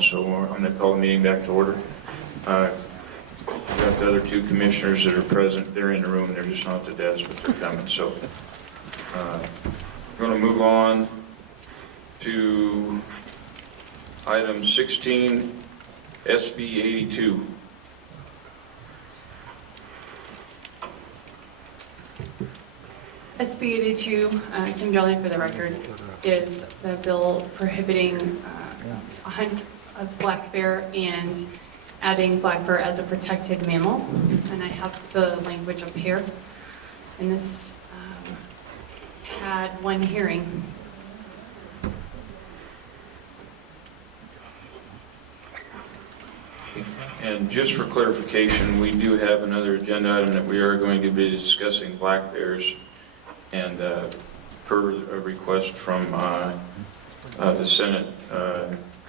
So I'm going to call the meeting back to order. We've got the other two commissioners that are present. They're in the room. They're just not at the desk, but they're coming. So we're going to move on to item 16, SB 82. SB 82, Kim Jolly for the record, is the bill prohibiting a hunt of black bear and adding black bear as a protected mammal. And I have the language up here. And this had one hearing. And just for clarification, we do have another agenda item that we are going to be discussing black bears, and per a request from the Senate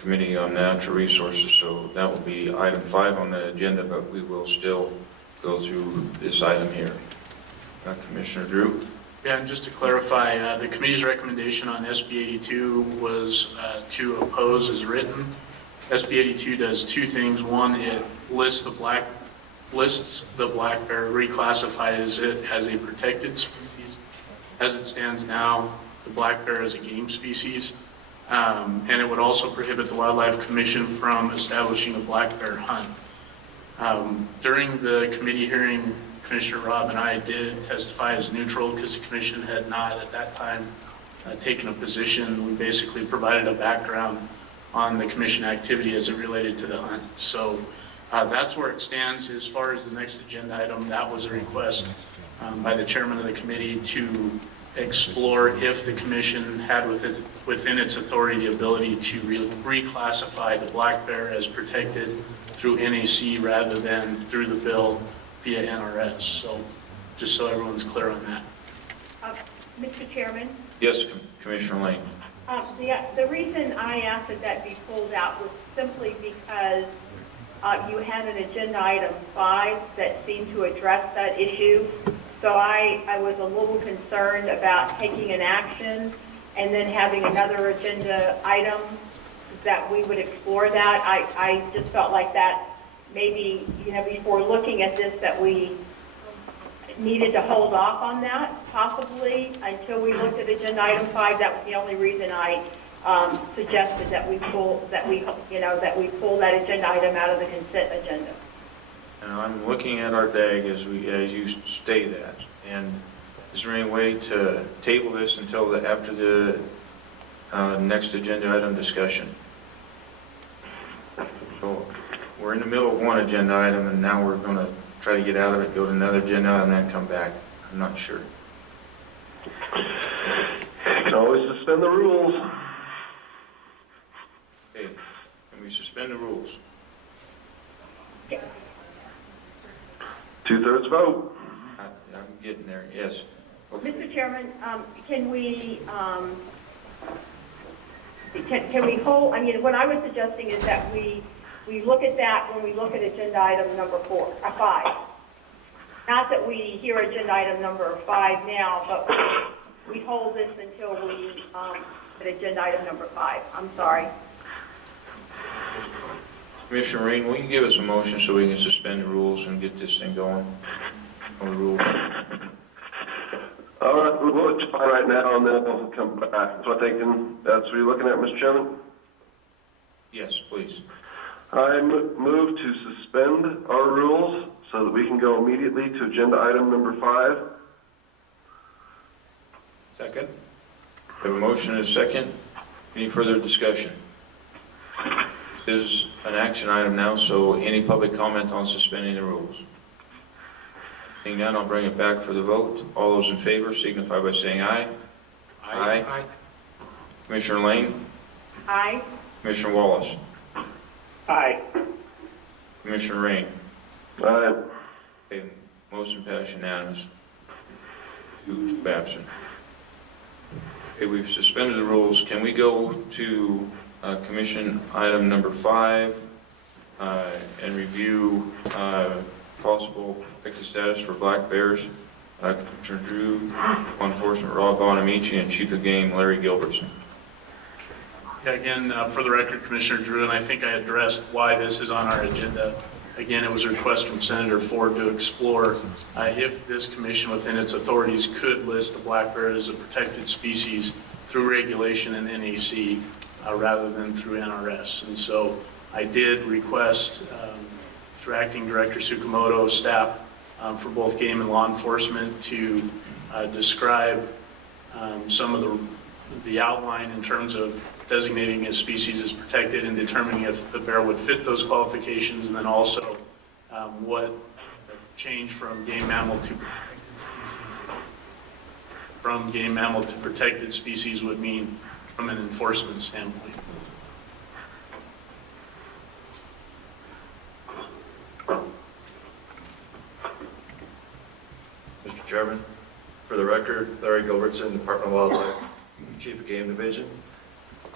Committee on Natural Resources. So that will be item 5 on the agenda, but we will still go through this item here. Commissioner Drew? Yeah, and just to clarify, the committee's recommendation on SB 82 was to oppose as written. SB 82 does two things. One, it lists the black bear, reclassifies it as a protected species. As it stands now, the black bear is a game species. And it would also prohibit the Wildlife Commission from establishing a black bear hunt. During the committee hearing, Commissioner Robb and I did testify as neutral because the commission had not at that time taken a position. We basically provided a background on the commission activity as it related to the hunt. So that's where it stands. As far as the next agenda item, that was a request by the chairman of the committee to explore if the commission had within its authority the ability to reclassify the black bear as protected through NAC rather than through the bill via NRS. So just so everyone's clear on that. Mr. Chairman? Yes, Commissioner Lane. The reason I asked that be pulled out was simply because you had an agenda item 5 that seemed to address that issue. So I was a little concerned about taking an action and then having another agenda item that we would explore that. I just felt like that maybe, before looking at this, that we needed to hold off on that possibly until we looked at agenda item 5. That was the only reason I suggested that we pull that agenda item out of the consent agenda. And I'm looking at our DAG as you state that. And is there any way to table this until after the next agenda item discussion? So we're in the middle of one agenda item, and now we're going to try to get out of it, go to another agenda item, and then come back. I'm not sure. You can always suspend the rules. Okay, can we suspend the rules? Yeah. 2/3 vote. I'm getting there, yes. Okay. Mr. Chairman, can we hold, what I was suggesting is that we look at that when we look at agenda item number 5. Not that we hear agenda item number 5 now, but we hold this until we at agenda item number 5. I'm sorry. Commissioner Rain, will you give us a motion so we can suspend the rules and get this thing going? On the rules. All right, we'll try right now, and then we'll come back. So I'm thinking that's what you're looking at, Mr. Chairman? Yes, please. I move to suspend our rules so that we can go immediately to agenda item number 5. Second. We have a motion and a second. Any further discussion? This is an action item now, so any public comment on suspending the rules? Seeing none, I'll bring it back for the vote. All those in favor signify by saying aye. Aye. Aye. Commissioner Lane? Aye. Commissioner Wallace? Aye. Commissioner Rain? Aye. Okay, motion passed unanimous. 2 absent. Okay, we've suspended the rules. Can we go to commission item number 5 and review possible protected status for black bears? Commissioner Drew, Law Enforcement Chief Buonamici, and Chief of Game Larry Gilbertson. Yeah, again, for the record, Commissioner Drew, and I think I addressed why this is on our agenda. Again, it was a request from Senator Ford to explore if this commission within its authorities could list the black bear as a protected species through regulation and NAC rather than through NRS. And so I did request through Acting Director Tsukamoto, staff for both game and law enforcement to describe some of the outline in terms of designating a species as protected and determining if the bear would fit those qualifications, and then also what change from game mammal to protected species would mean from an enforcement standpoint. Mr. Chairman, for the record, Larry Gilbertson, Department of Wildlife, Chief of Game Division.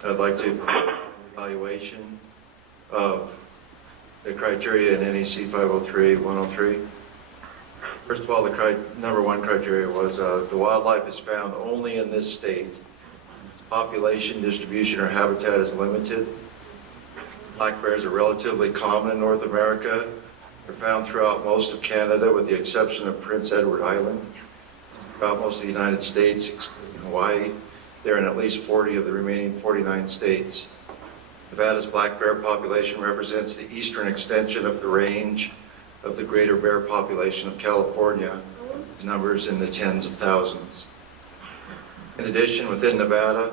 I'd like to evaluation of the criteria in NEC 503-103. First of all, the number one criteria was the wildlife is found only in this state. Population, distribution, or habitat is limited. Black bears are relatively common in North America. They're found throughout most of Canada with the exception of Prince Edward Island. Throughout most of the United States, excluding Hawaii. They're in at least 40 of the remaining 49 states. Nevada's black bear population represents the eastern extension of the range of the greater bear population of California, numbers in the tens of thousands. In addition, within Nevada,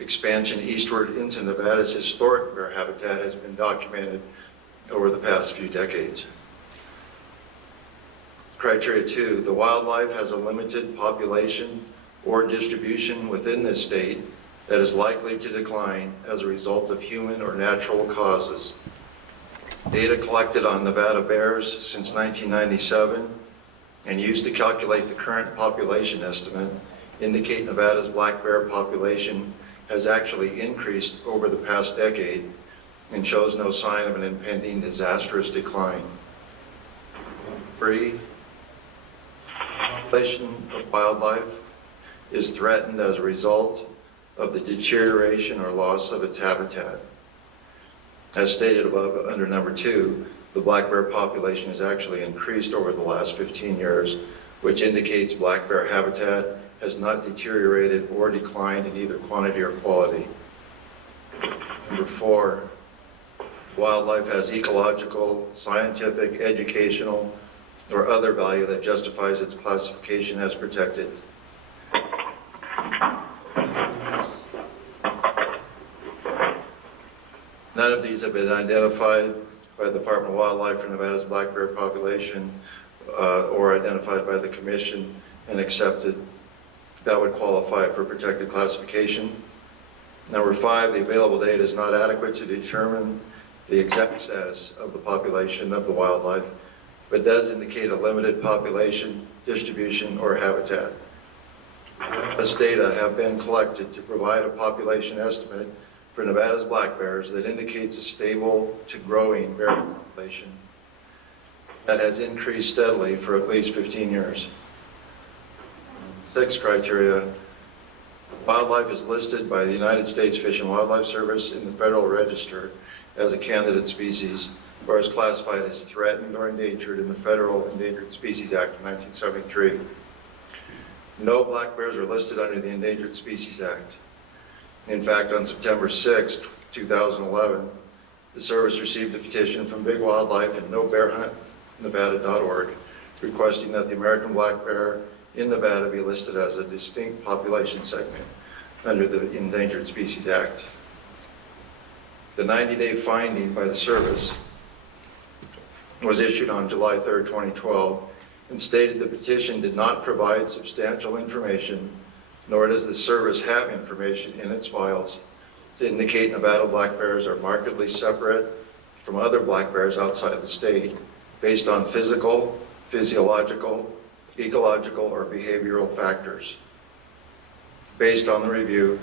expansion eastward into Nevada's historic bear habitat has been documented over the past few decades. Criteria 2, the wildlife has a limited population or distribution within this state that is likely to decline as a result of human or natural causes. Data collected on Nevada bears since 1997 and used to calculate the current population estimate indicate Nevada's black bear population has actually increased over the past decade and shows no sign of an impending disastrous decline. 3, population of wildlife is threatened as a result of the deterioration or loss of its habitat. As stated above under number 2, the black bear population has actually increased over the last 15 years, which indicates black bear habitat has not deteriorated or declined in either quantity or quality. Number 4, wildlife has ecological, scientific, educational, or other value that justifies its classification as protected. None of these have been identified by the Department of Wildlife for Nevada's black bear population or identified by the Commission and accepted. That would qualify for protected classification. Number 5, the available data is not adequate to determine the exact status of the population of the wildlife, but does indicate a limited population, distribution, or habitat. This data have been collected to provide a population estimate for Nevada's black bears that indicates a stable to growing bear population that has increased steadily for at least 15 years. 6 criteria. Wildlife is listed by the United States Fish and Wildlife Service in the Federal Register as a candidate species or is classified as threatened or endangered in the Federal Endangered Species Act of 1973. No black bears are listed under the Endangered Species Act. In fact, on September 6, 2011, the service received a petition from Big Wildlife and NoBearHuntNevada.org requesting that the American black bear in Nevada be listed as a distinct population segment under the Endangered Species Act. The 90-day finding by the service was issued on July 3, 2012, and stated the petition did not provide substantial information, nor does the service have information in its files to indicate Nevada black bears are markedly separate from other black bears outside the state based on physical, physiological, ecological, or behavioral factors. Based on the review,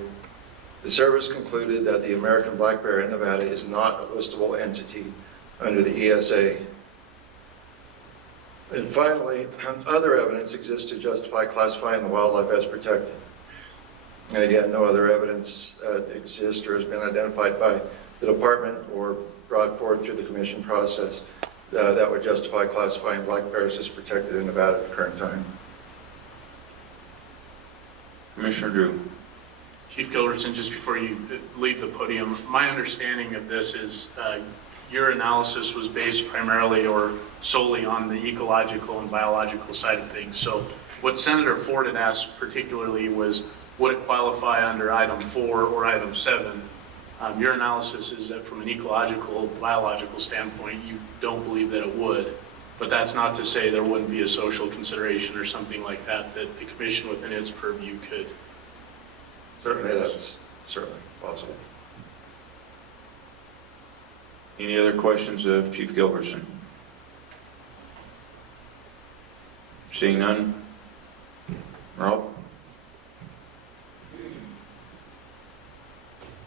the service concluded that the American black bear in Nevada is not a listable entity under the ESA. And finally, other evidence exists to justify classifying the wildlife as protected. And again, no other evidence exists or has been identified by the department or brought forward through the commission process that would justify classifying black bears as protected in Nevada at the current time. Commissioner Drew. Chief Gilbertson, just before you leave the podium, my understanding of this is your analysis was based primarily or solely on the ecological and biological side of things. So what Senator Ford had asked particularly was, would it qualify under item 4 or item 7? Your analysis is that from an ecological, biological standpoint, you don't believe that it would. But that's not to say there wouldn't be a social consideration or something like that that the commission within its purview could. Certainly, that's certainly possible. Any other questions of Chief Gilbertson? Seeing none? Rob?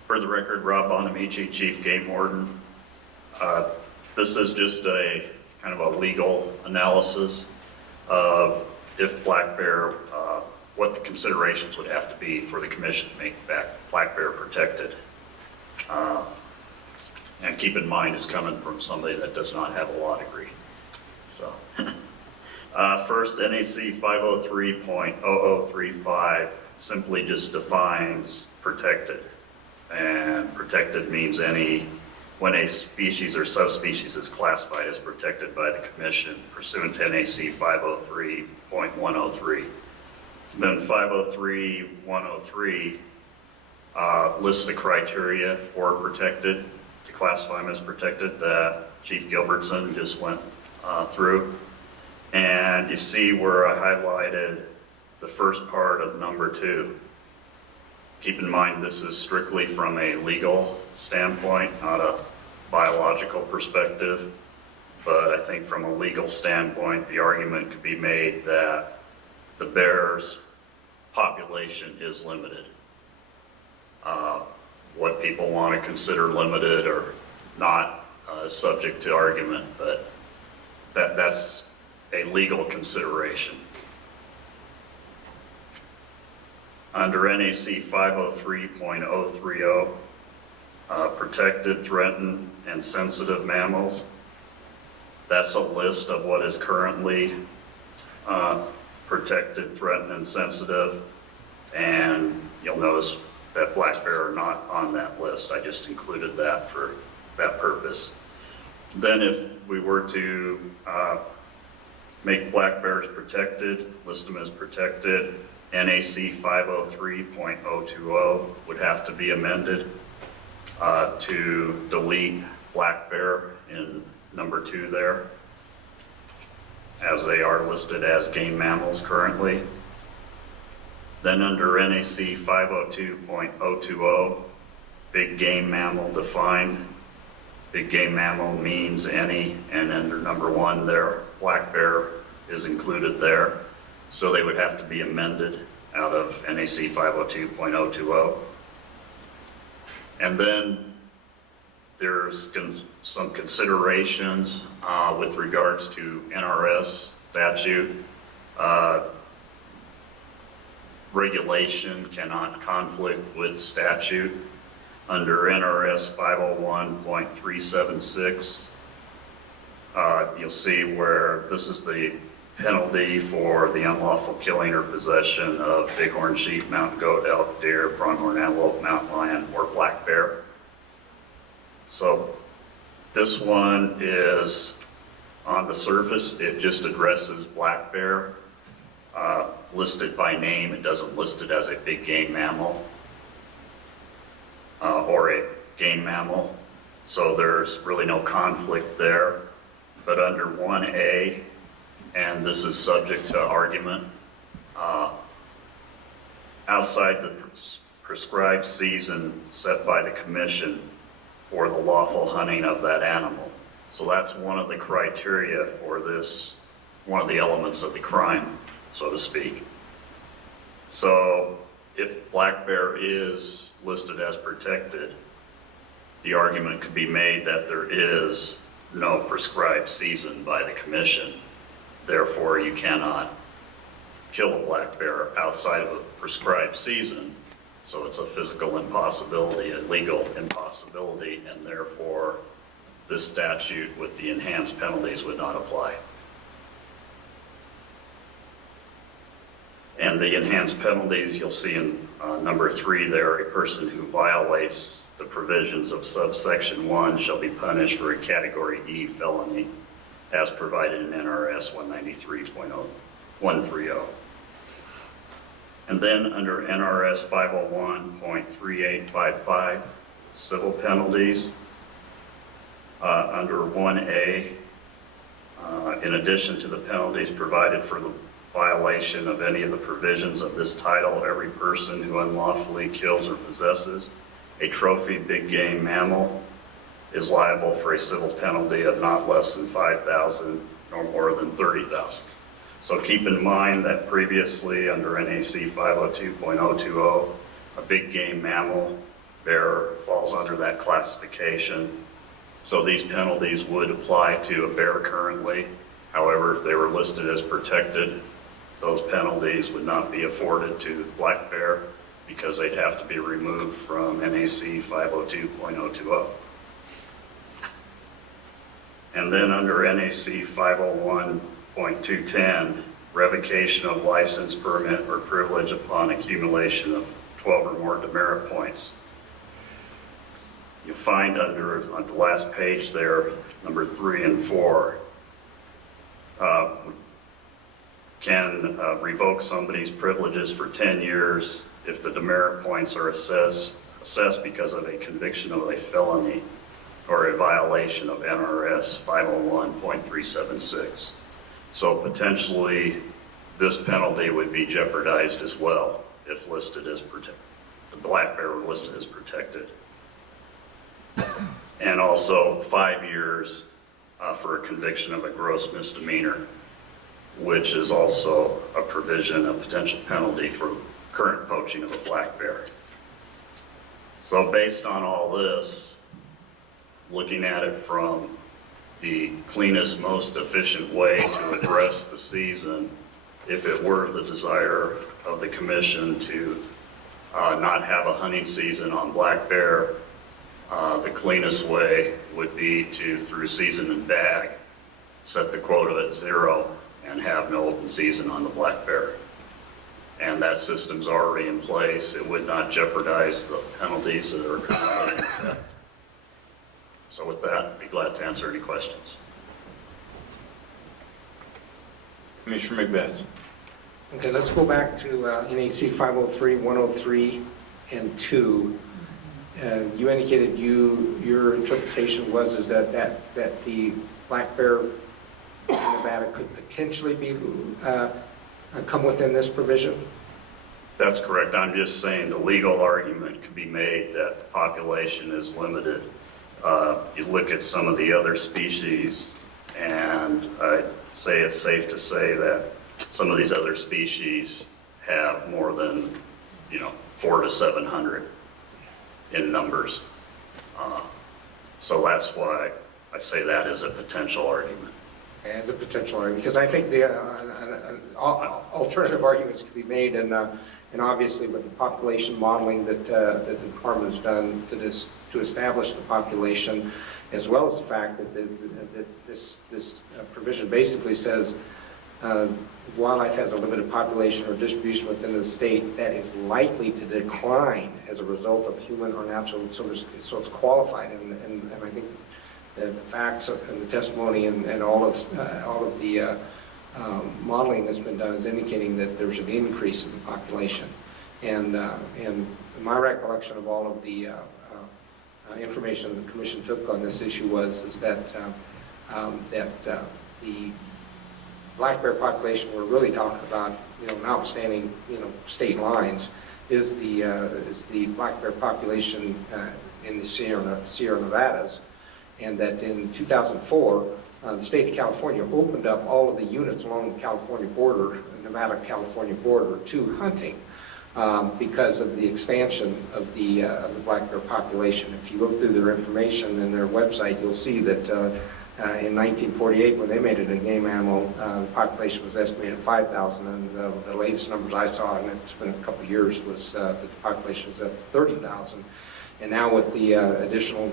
For the record, Rob Buonamici, Chief Game Warden. This is just a kind of a legal analysis of if black bear, what the considerations would have to be for the commission to make black bear protected. And keep in mind, it's coming from somebody that does not have a law degree. So, first, NAC 503.0035 simply just defines protected. And protected means when a species or subspecies is classified as protected by the commission pursuant to NAC 503.103. Then 503.103 lists the criteria for protected, to classify them as protected, that Chief Gilbertson just went through. And you see where I highlighted the first part of number 2. Keep in mind, this is strictly from a legal standpoint, not a biological perspective. But I think from a legal standpoint, the argument could be made that the bear's population is limited. What people want to consider limited or not is subject to argument, but that's a legal consideration. Under NAC 503.030, protected, threatened, and sensitive mammals, that's a list of what is currently protected, threatened, and sensitive, and you'll notice that black bear are not on that list. I just included that for that purpose. Then if we were to make black bears protected, list them as protected, NAC 503.020 would have to be amended to delete black bear in number 2 there, as they are listed as game mammals currently. Then under NAC 502.020, big game mammal defined. Big game mammal means any, and under number 1 there, black bear is included there. So they would have to be amended out of NAC 502.020. And then there's some considerations with regards to NRS statute. Regulation cannot conflict with statute. Under NRS 501.376, you'll see where this is the penalty for the unlawful killing or possession of bighorn sheep, mountain goat, elk, deer, pronghorn antelope, mountain lion, or black bear. So this one is, on the surface, it just addresses black bear, listed by name. It doesn't list it as a big game mammal or a game mammal. So there's really no conflict there. But under 1A, and this is subject to argument, outside the prescribed season set by the commission for the lawful hunting of that animal. So that's one of the criteria for this, one of the elements of the crime, so to speak. So if black bear is listed as protected, the argument could be made that there is no prescribed season by the commission. Therefore, you cannot kill a black bear outside of a prescribed season. So it's a physical impossibility, a legal impossibility, and therefore this statute with the enhanced penalties would not apply. And the enhanced penalties, you'll see in number 3 there, a person who violates the provisions of subsection 1 shall be punished for a category E felony as provided in NRS 193.130. And then under NRS 501.3855, civil penalties, under 1A, in addition to the penalties provided for the violation of any of the provisions of this title, every person who unlawfully kills or possesses a trophy big game mammal is liable for a civil penalty of not less than $5,000 nor more than $30,000. So keep in mind that previously under NAC 502.020, a big game mammal bear falls under that classification. So these penalties would apply to a bear currently. However, if they were listed as protected, those penalties would not be afforded to black bear because they'd have to be removed from NAC 502.020. And then under NAC 501.210, revocation of license, permit, or privilege upon accumulation of 12 or more demerit points. You'll find under, on the last page there, number 3 and 4, can revoke somebody's privileges for 10 years if the demerit points are assessed because of a conviction of a felony or a violation of NRS 501.376. So potentially this penalty would be jeopardized as well if listed as protected. The black bear were listed as protected. And also 5 years for a conviction of a gross misdemeanor, which is also a provision, a potential penalty for current poaching of a black bear. So based on all this, looking at it from the cleanest, most efficient way to address the season, if it were the desire of the commission to not have a hunting season on black bear, the cleanest way would be to, through season and bag, set the quota at 0 and have no open season on the black bear. And that system's already in place. It would not jeopardize the penalties that are currently in effect. So with that, I'd be glad to answer any questions. Commissioner Macbeth. Okay, let's go back to NAC 503, 103, and 2. You indicated your interpretation was that the black bear in Nevada could potentially be come within this provision? That's correct. I'm just saying the legal argument could be made that the population is limited. You look at some of the other species, and I'd say it's safe to say that some of these other species have more than, 400 to 700 in numbers. So that's why I say that is a potential argument. As a potential argument, because I think the alternative arguments could be made, and obviously with the population modeling that the department has done to establish the population, as well as the fact that this provision basically says wildlife has a limited population or distribution within the state that is likely to decline as a result of human or natural, so it's qualified, and I think the facts and the testimony and all of the modeling that's been done is indicating that there's an increase in the population. And my recollection of all of the information the commission took on this issue is that the black bear population we're really talking about, notwithstanding state lines, is the black bear population in the Sierra Nevadas. And that in 2004, the state of California opened up all of the units along the California border, the Nevada-California border, to hunting because of the expansion of the black bear population. If you go through their information and their website, you'll see that In 1948, when they made it a game animal, the population was estimated at 5,000, and the latest numbers I saw, and it's been a couple of years, was that the population was at 30,000. And now with the additional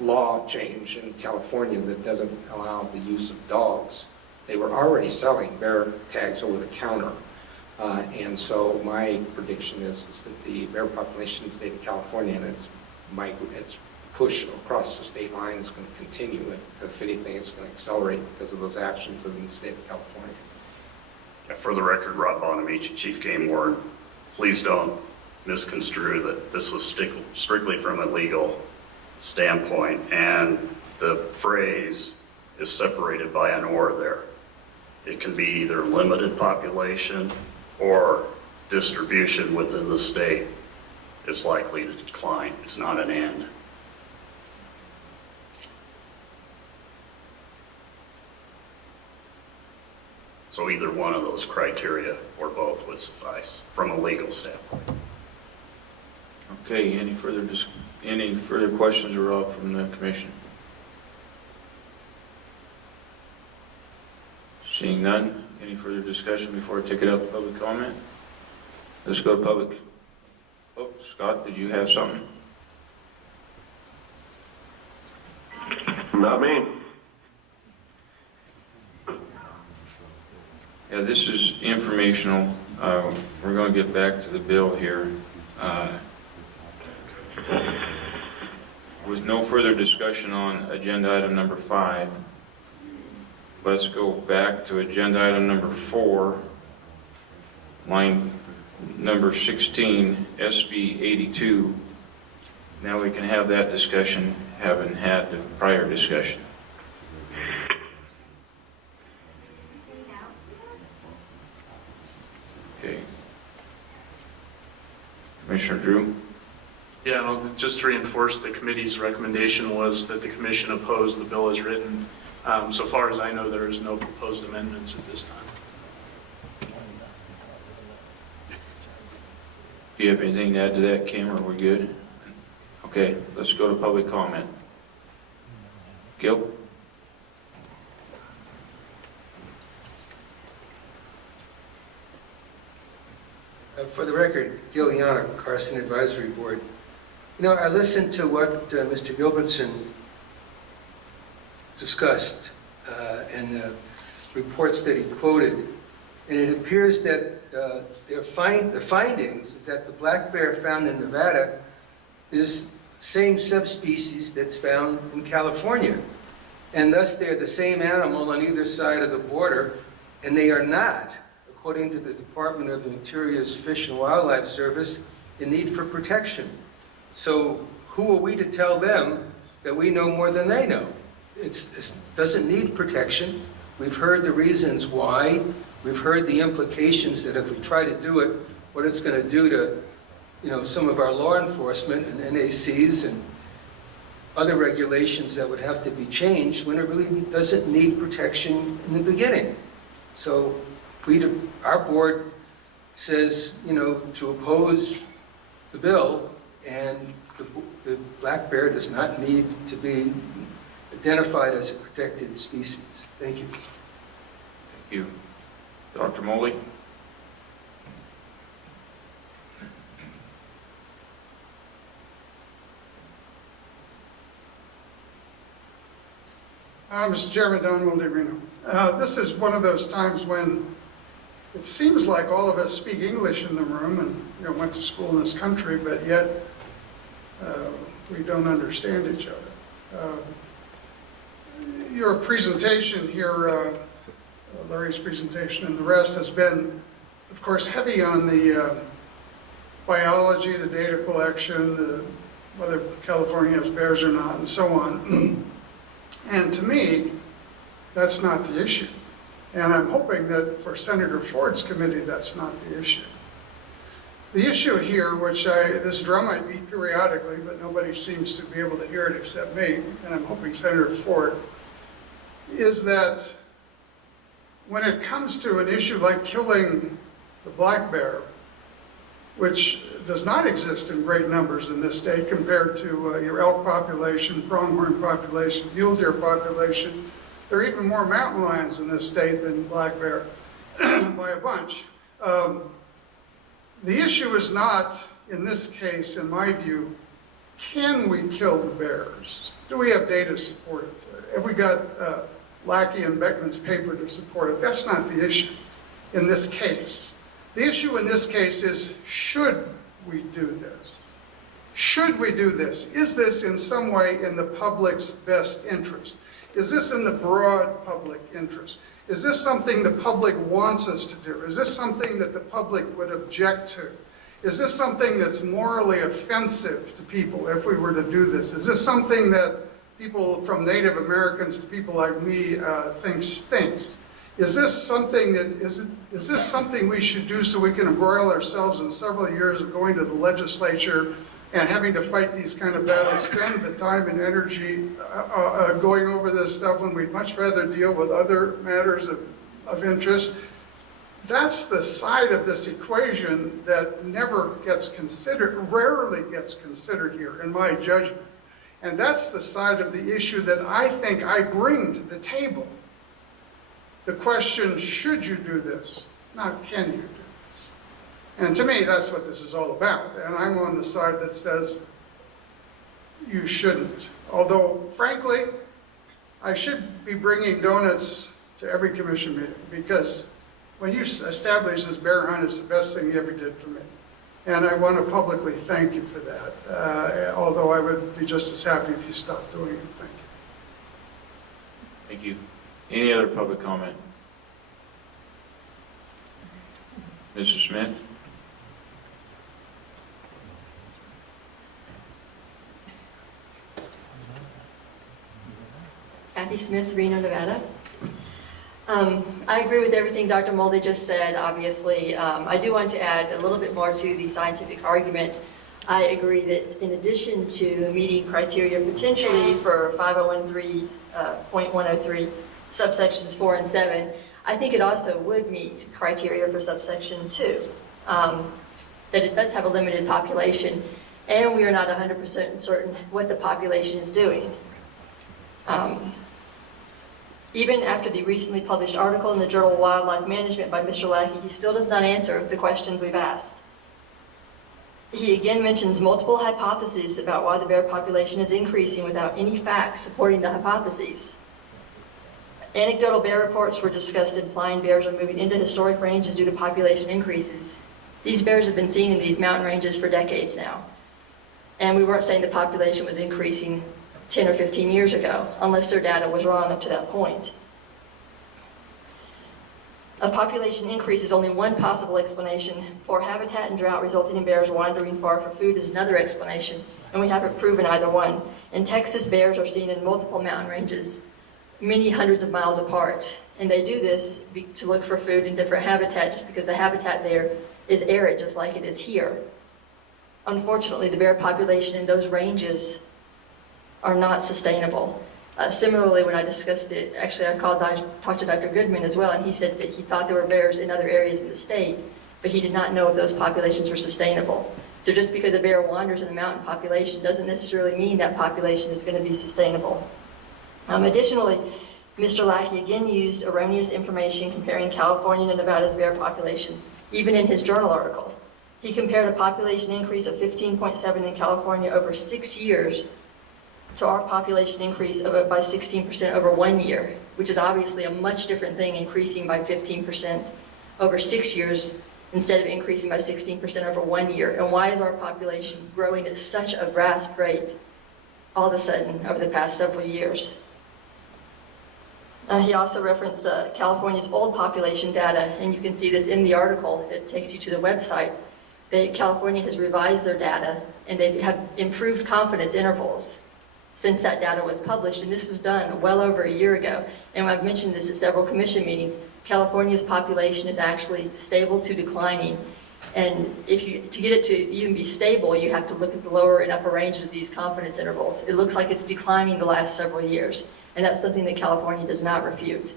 law change in California that doesn't allow the use of dogs, they were already selling bear tags over the counter. And so my prediction is that the bear population in the state of California and its push across the state line is going to continue. And if anything, it's going to accelerate because of those actions in the state of California. Yeah, for the record, Rob Buonamici, Chief Game Warden, please don't misconstrue that this was strictly from a legal standpoint, and the phrase is separated by an or there. It can be either limited population or distribution within the state is likely to decline. It's not an and. So either one of those criteria or both would suffice from a legal standpoint. Okay, any further questions or Rob from the commission? Seeing none, any further discussion before I take it up to public comment? Let's go to public. Oh, Scott, did you have something? Not me. Yeah, this is informational. We're going to get back to the bill here. With no further discussion on agenda item number 5, let's go back to agenda item number 4, line number 16, SB 82. Now we can have that discussion, having had the prior discussion. Okay. Commissioner Drew? Yeah, I'll just to reinforce, the committee's recommendation was that the commission oppose the bill as written. So far as I know, there is no proposed amendments at this time. Do you have anything to add to that, Kim, or are we good? Okay, let's go to public comment. Gil? For the record, Gil Yana, Carson Advisory Board. You know, I listened to what Mr. Gilbertson discussed and the reports that he quoted, and it appears that the findings is that the black bear found in Nevada is same subspecies that's found in California, and thus they're the same animal on either side of the border, and they are not, according to the Department of Interior's Fish and Wildlife Service, in need for protection. So who are we to tell them that we know more than they know? It doesn't need protection. We've heard the reasons why. We've heard the implications that if we try to do it, what it's going to do to, you know, some of our law enforcement and NACs and other regulations that would have to be changed when it really doesn't need protection in the beginning. So our board says, you know, to oppose the bill, and the black bear does not need to be identified as a protected species. Thank you. Thank you. Dr. Moley? Mr. Chairman, Don Mulderino. This is one of those times when it seems like all of us speak English in the room and went to school in this country, but yet we don't understand each other. Your presentation here, Larry's presentation and the rest, has been, of course, heavy on the biology, the data collection, whether California has bears or not, and so on. And to me, that's not the issue. And I'm hoping that for Senator Ford's committee, that's not the issue. The issue here, which this drum I beat periodically, but nobody seems to be able to hear it except me, and I'm hoping Senator Ford, is that when it comes to an issue like killing the black bear, which does not exist in great numbers in this state compared to your elk population, pronghorn population, mule deer population. There are even more mountain lions in this state than black bear by a bunch. The issue is not, in this case, in my view, can we kill the bears? Do we have data to support it? Have we got Lackey and Beckman's paper to support it? That's not the issue in this case. The issue in this case is, should we do this? Should we do this? Is this in some way in the public's best interest? Is this in the broad public interest? Is this something the public wants us to do? Is this something that the public would object to? Is this something that's morally offensive to people if we were to do this? Is this something that people from Native Americans to people like me think stinks? Is this something is this something we should do so we can embroil ourselves in several years of going to the legislature and having to fight these kind of battles, spend the time and energy going over this stuff when we'd much rather deal with other matters of interest? That's the side of this equation that never gets considered, rarely gets considered here, in my judgment. And that's the side of the issue that I think I bring to the table. The question, should you do this? Not can you do this? And to me, that's what this is all about. And I'm on the side that says you shouldn't. Although, frankly, I should be bringing donuts to every commission meeting, because when you establish this bear hunt, it's the best thing you ever did for me. And I want to publicly thank you for that, although I would be just as happy if you stopped doing it. Thank you. Thank you. Any other public comment? Mr. Smith? Kathy Smith, Reno, Nevada. I agree with everything Dr. Muldy just said, obviously. I do want to add a little bit more to the scientific argument. I agree that in addition to meeting criteria potentially for 5013.103 subsections 4 and 7, I think it also would meet criteria for subsection 2, that it does have a limited population, and we are not 100% certain what the population is doing. Even after the recently published article in the Journal of Wildlife Management by Mr. Lackey, he still does not answer the questions we've asked. He again mentions multiple hypotheses about why the bear population is increasing without any facts supporting the hypotheses. Anecdotal bear reports were discussed implying bears are moving into historic ranges due to population increases. These bears have been seen in these mountain ranges for decades now. And we weren't saying the population was increasing 10 or 15 years ago, unless their data was wrong up to that point. A population increase is only one possible explanation. Poor habitat and drought resulting in bears wandering far for food is another explanation, and we haven't proven either one. In Texas, bears are seen in multiple mountain ranges, many hundreds of miles apart, and they do this to look for food in different habitat just because the habitat there is arid, just like it is here. Unfortunately, the bear population in those ranges are not sustainable. Similarly, when I discussed it, actually I talked to Dr. Goodman as well, and he said that he thought there were bears in other areas in the state, but he did not know if those populations were sustainable. So just because a bear wanders in a mountain population doesn't necessarily mean that population is going to be sustainable. Additionally, Mr. Lackey again used erroneous information comparing California and Nevada's bear population, even in his journal article. He compared a population increase of 15.7 in California over 6 years to our population increase by 16% over 1 year, which is obviously a much different thing, increasing by 15% over 6 years instead of increasing by 16% over 1 year. And why is our population growing at such a vast rate all of a sudden over the past several years? He also referenced California's old population data, and you can see this in the article. It takes you to the website. California has revised their data, and they have improved confidence intervals since that data was published, and this was done well over a year ago. And I've mentioned this at several commission meetings. California's population is actually stable to declining, and to get it to even be stable, you have to look at the lower and upper ranges of these confidence intervals. It looks like it's declining the last several years, and that's something that California does not refute.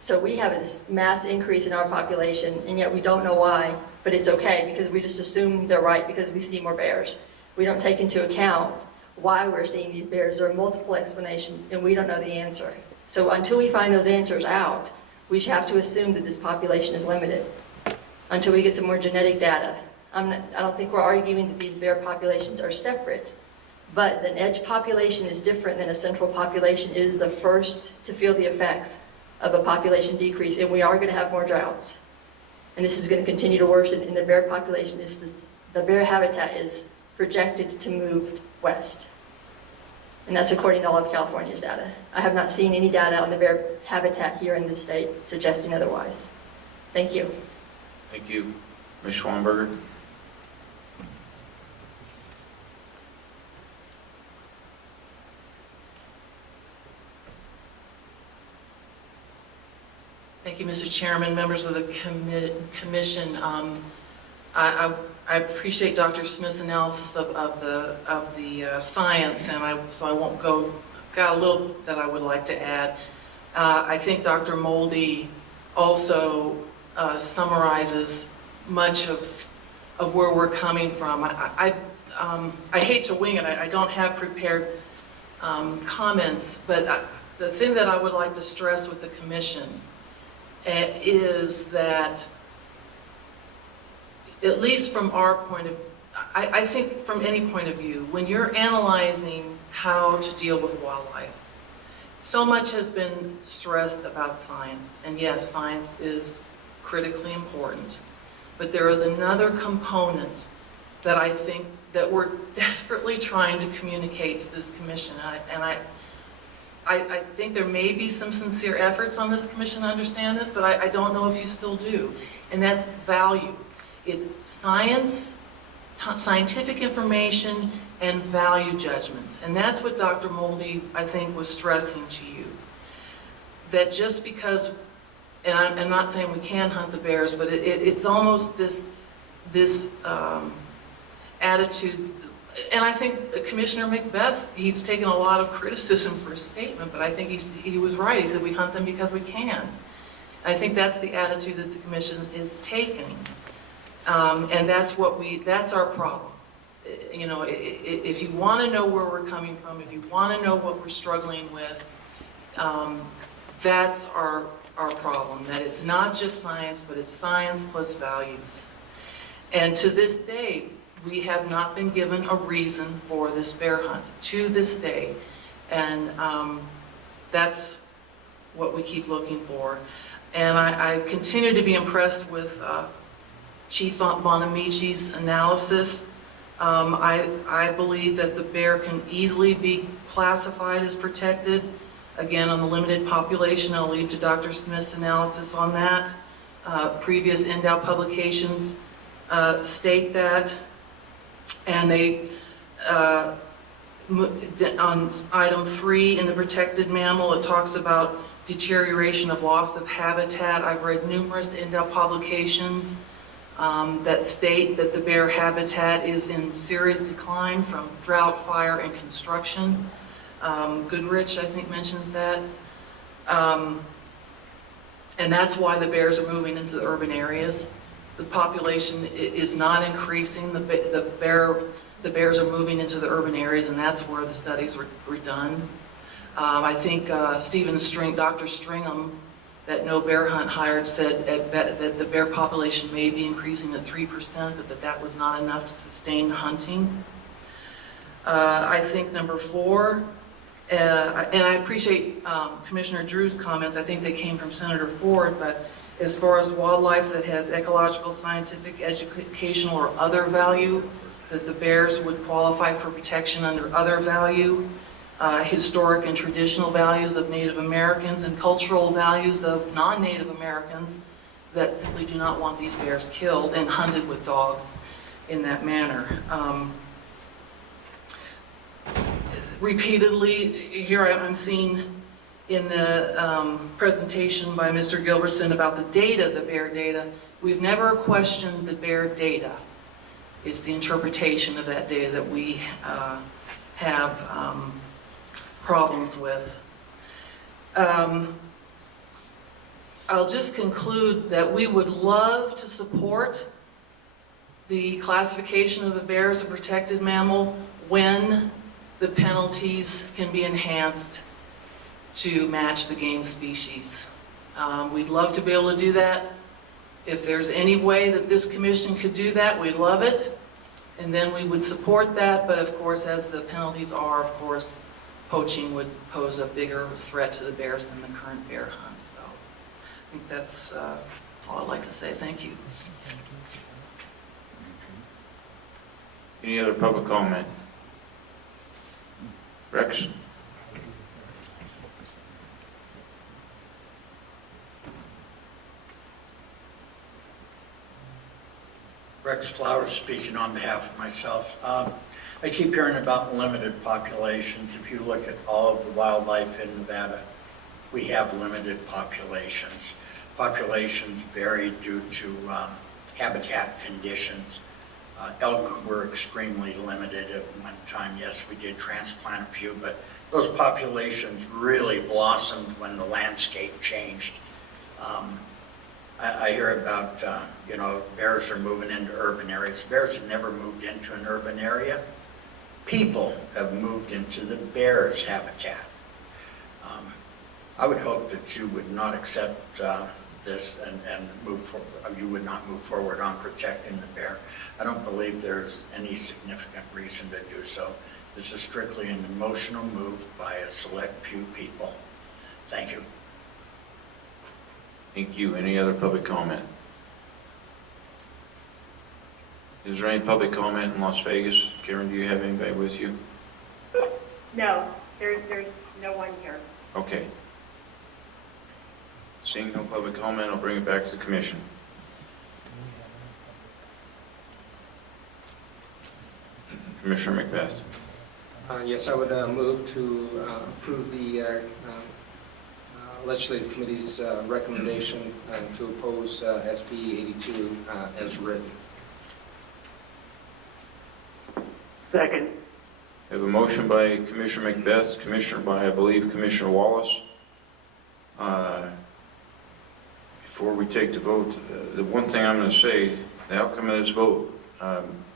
So we have this mass increase in our population, and yet we don't know why but it's okay because we just assume they're right because we see more bears. We don't take into account why we're seeing these bears. There are multiple explanations, and we don't know the answer. So until we find those answers out, we have to assume that this population is limited until we get some more genetic data. I don't think we're arguing that these bear populations are separate, but an edge population is different than a central population. It is the first to feel the effects of a population decrease, and we are going to have more droughts. And this is going to continue to worsen, and the bear population the bear habitat is projected to move west. And that's according to all of California's data. I have not seen any data on the bear habitat here in the state suggesting otherwise. Thank you. Thank you. Ms. Schwamberger? Thank you, Mr. Chairman, members of the commission. I appreciate Dr. Smith's analysis of the science, and so I won't go. Got a little that I would like to add. I think Dr. Moldy also summarizes much of where we're coming from. I hate to wing it. I don't have prepared comments, but the thing that I would like to stress with the commission is that, at least from our point of, I think from any point of view, when you're analyzing how to deal with wildlife, so much has been stressed about science, and yes, science is critically important, but there is another component that I think that we're desperately trying to communicate to this commission, and I think there may be some sincere efforts on this commission to understand this, but I don't know if you still do, and that's value. It's science, scientific information, and value judgments, and that's what Dr. Moldy, I think, was stressing to you. That just because, and I'm not saying we can hunt the bears, but it's almost this attitude. And I think Commissioner Macbeth, he's taken a lot of criticism for his statement, but I think he was right. He said we hunt them because we can. I think that's the attitude that the commission is taking, and that's our problem. You know, if you want to know where we're coming from, if you want to know what we're struggling with, that's our problem. That it's not just science, but it's science plus values. And to this day, we have not been given a reason for this bear hunt, to this day. And that's what we keep looking for. And I continue to be impressed with Chief Buonamici's analysis. I believe that the bear can easily be classified as protected. Again, on the limited population, I'll leave to Dr. Smith's analysis on that. Previous NDOW publications state that. And they, on item 3 in the protected mammal, it talks about deterioration of loss of habitat. I've read numerous NDOW publications that state that the bear habitat is in serious decline from drought, fire, and construction. Goodrich, I think, mentions that. And that's why the bears are moving into the urban areas. The population is not increasing. The bears are moving into the urban areas, and that's where the studies were done. I think Dr. Stringham, that No Bear Hunt hired, said that the bear population may be increasing at 3%, but that was not enough to sustain hunting. I think number 4, and I appreciate Commissioner Drew's comments. I think they came from Senator Ford, but as far as wildlife that has ecological, scientific, educational, or other value, that the bears would qualify for protection under other value, historic and traditional values of Native Americans, and cultural values of non-Native Americans that simply do not want these bears killed and hunted with dogs in that manner. Repeatedly, here I'm seeing in the presentation by Mr. Gilbertson about the data, the bear data. We've never questioned the bear data. It's the interpretation of that data that we have problems with. I'll just conclude that we would love to support the classification of the bear as a protected mammal when the penalties can be enhanced to match the game species. We'd love to be able to do that. If there's any way that this commission could do that, we'd love it. And then we would support that, but of course, as the penalties are, of course, poaching would pose a bigger threat to the bears than the current bear hunt. So I think that's all I'd like to say. Thank you. Any other public comment? Rex? Rex Flowers speaking on behalf of myself. I keep hearing about limited populations. If you look at all of the wildlife in Nevada, we have limited populations. Populations vary due to habitat conditions. Elk were extremely limited at one time. Yes, we did transplant a few, but those populations really blossomed when the landscape changed. I hear about, bears are moving into urban areas. Bears have never moved into an urban area. People have moved into the bear's habitat. I would hope that you would not accept this and you would not move forward on protecting the bear. I don't believe there's any significant reason to do so. This is strictly an emotional move by a select few people. Thank you. Thank you. Any other public comment? Is there any public comment in Las Vegas? Karen, do you have anybody with you? No, there's no one here. Okay. Seeing no public comment, I'll bring it back to the commission. Commissioner Macbeth. Yes, I would move to approve the Legislative Committee's recommendation to oppose SB 82 as written. Second. I have a motion by Commissioner Macbeth, Commissioner by, I believe, Commissioner Wallace. Before we take the vote, the one thing I'm going to say, the outcome of this vote,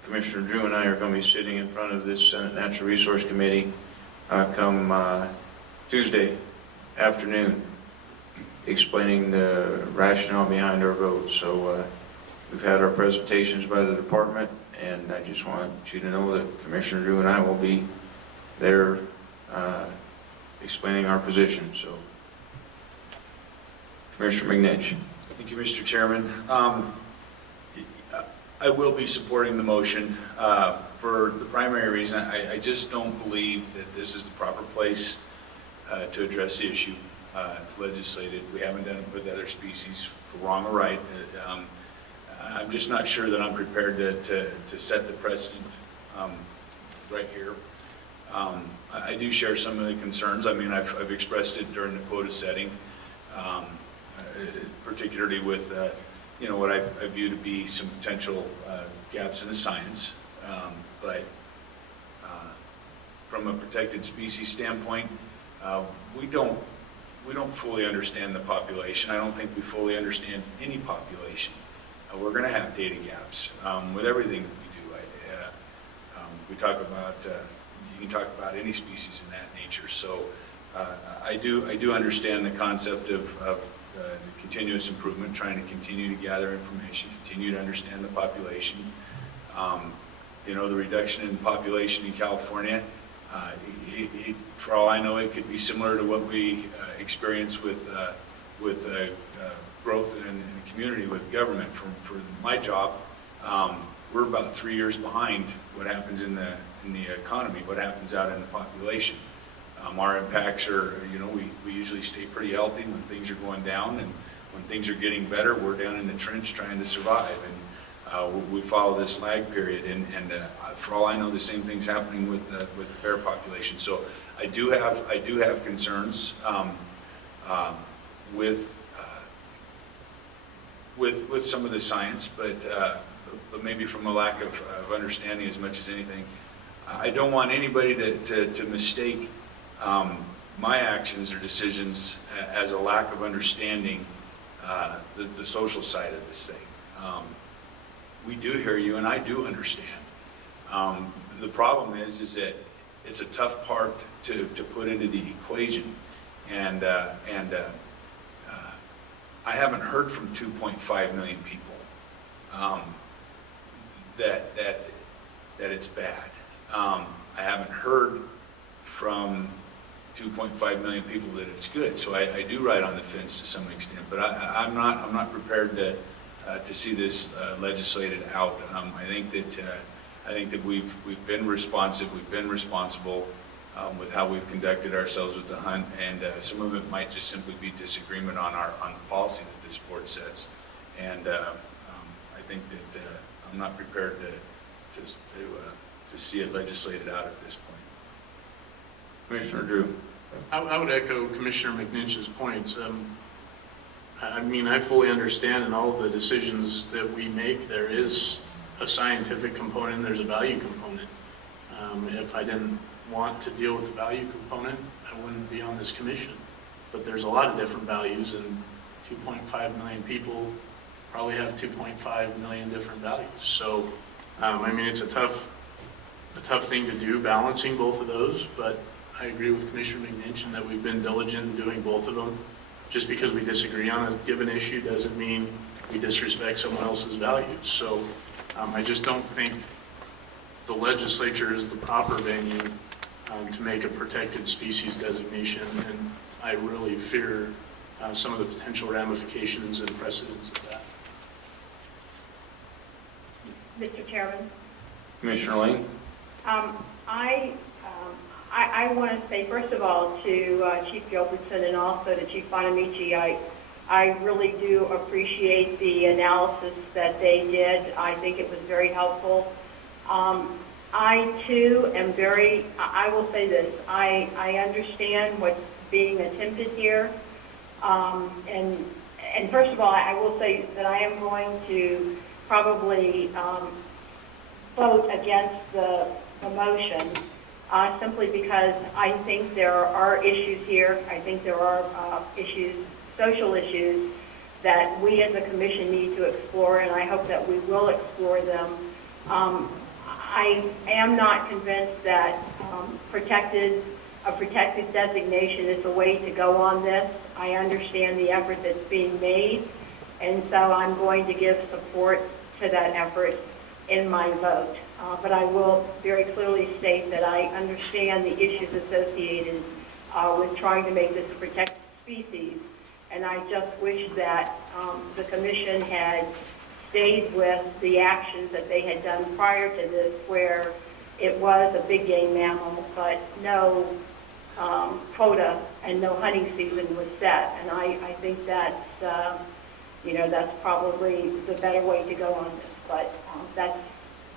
Commissioner Drew and I are going to be sitting in front of this Senate Natural Resource Committee come Tuesday afternoon, explaining the rationale behind our vote. So we've had our presentations by the department, and I just want you to know that Commissioner Drew and I will be there explaining our position. So, Commissioner McNitch. Thank you, Mr. Chairman. I will be supporting the motion for the primary reason I just don't believe that this is the proper place to address the issue. It's legislated. We haven't done it with other species, for wrong or right. I'm just not sure that I'm prepared to set the precedent right here. I do share some of the concerns. I mean, I've expressed it during the quota setting, particularly with what I view to be some potential gaps in the science. But from a protected species standpoint, we don't fully understand the population. I don't think we fully understand any population. We're going to have data gaps with everything that we do. We talk about, you can talk about any species in that nature. So I do understand the concept of continuous improvement, trying to continue to gather information, continue to understand the population. The reduction in population in California, for all I know, it could be similar to what we experience with growth in the community with government. For my job, we're about 3 years behind what happens in the economy, what happens out in the population. Our impacts are, we usually stay pretty healthy when things are going down, and when things are getting better, we're down in the trench trying to survive. And we follow this lag period, and for all I know, the same thing's happening with the bear population. So I do have concerns with some of the science, but maybe from a lack of understanding as much as anything. I don't want anybody to mistake my actions or decisions as a lack of understanding the social side of this thing. we do hear you, and I do understand. The problem is that it's a tough part to put into the equation, and I haven't heard from 2.5 million people that it's bad. I haven't heard from 2.5 million people that it's good. So I do ride on the fence to some extent, but I'm not prepared to see this legislated out. I think that we've been responsive, we've been responsible with how we've conducted ourselves with the hunt, and some of it might just simply be disagreement on the policy that this board sets. And I think that I'm not prepared to see it legislated out at this point. Commissioner Drew. I would echo Commissioner McNinch's points. I mean, I fully understand in all of the decisions that we make, there is a scientific component, there's a value component. If I didn't want to deal with the value component, I wouldn't be on this commission. But there's a lot of different values, and 2.5 million people probably have 2.5 million different values. So, I mean, it's a tough thing to do, balancing both of those, but I agree with Commissioner McNinch in that we've been diligent in doing both of them. Just because we disagree on a given issue doesn't mean we disrespect someone else's values. So I just don't think the legislature is the proper venue to make a protected species designation, and I really fear some of the potential ramifications and precedents of that. Mr. Chairman? Commissioner Lane. I want to say, first of all, to Chief Gilbertson and also to Chief Buonamici, I really do appreciate the analysis that they did. I think it was very helpful. I, too, am I will say this, I understand what's being attempted here. And first of all, I will say that I am going to probably vote against the motion. Simply because I think there are issues here. I think there are social issues that we as a commission need to explore, and I hope that we will explore them. I am not convinced that a protected designation is the way to go on this. I understand the effort that's being made, and so I'm going to give support to that effort in my vote. But I will very clearly state that I understand the issues associated with trying to make this a protected species, and I just wish that the commission had stayed with the actions that they had done prior to this, where it was a big game mammal, but no quota and no hunting season was set. And I think that's probably the better way to go on this. But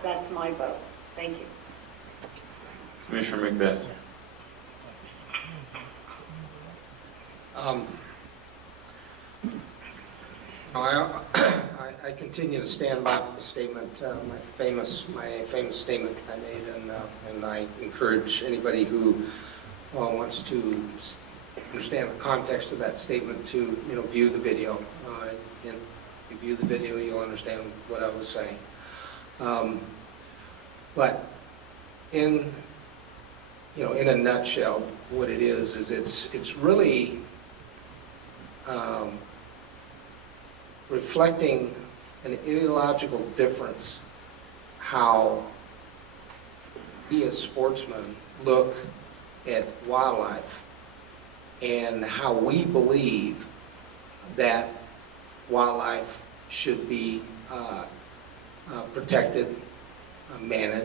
that's my vote. Thank you. Commissioner Macbeth. I continue to stand by the statement, my famous statement I made, and I encourage anybody who wants to understand the context of that statement to view the video. And if you view the video, you'll understand what I was saying. But in a nutshell, what it is it's really reflecting an ideological difference how we as sportsmen look at wildlife and how we believe that wildlife should be protected, managed,